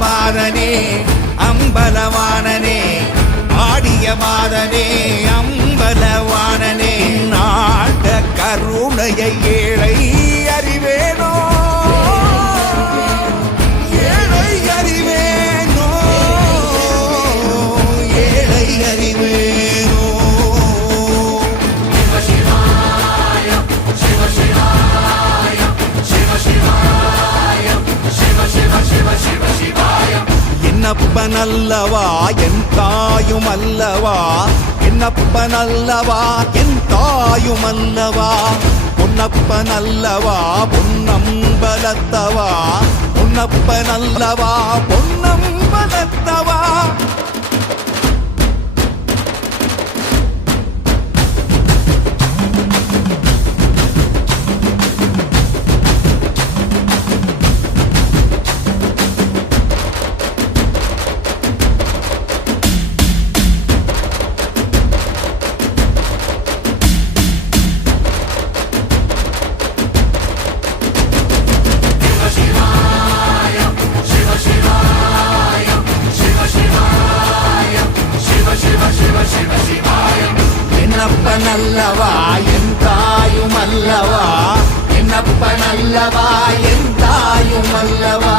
பாதனே அம்பலவானனே, ஆடிய பாதனே அம்பலவானனே, நாட்ட கருணையை ஏழை அறிவேனோ, ஏழை அறிவேனோ, ஏழை அறிவேனோ. சிவ சிவாய சிவ சிவாய சிவ சிவாய சிவ சிவ சிவ சிவ சிவாய. என்னப்பன் அல்லவா என் தாயும் அல்லவா, என்னப்பன் அல்லவா என் தாயும் அல்லவா, பொன்னப்பன் அல்லவா பொன்னம்பலத்தவா, பொன்னப்பன் அல்லவா பொன்னம்பலத்தவா. என்னப்பன் அல்லவா என் தாயும் அல்லவா, என்னப்பன் அல்லவா என் தாயும் அல்லவா,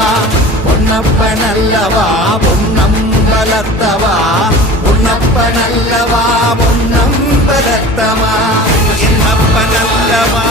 பொன்னப்பன் அல்லவா பொன்னம்பலத்தவா, பொன்னப்பன் அல்லவா பொன்னம்பலத்தவா. என்னப்பன் அல்லவா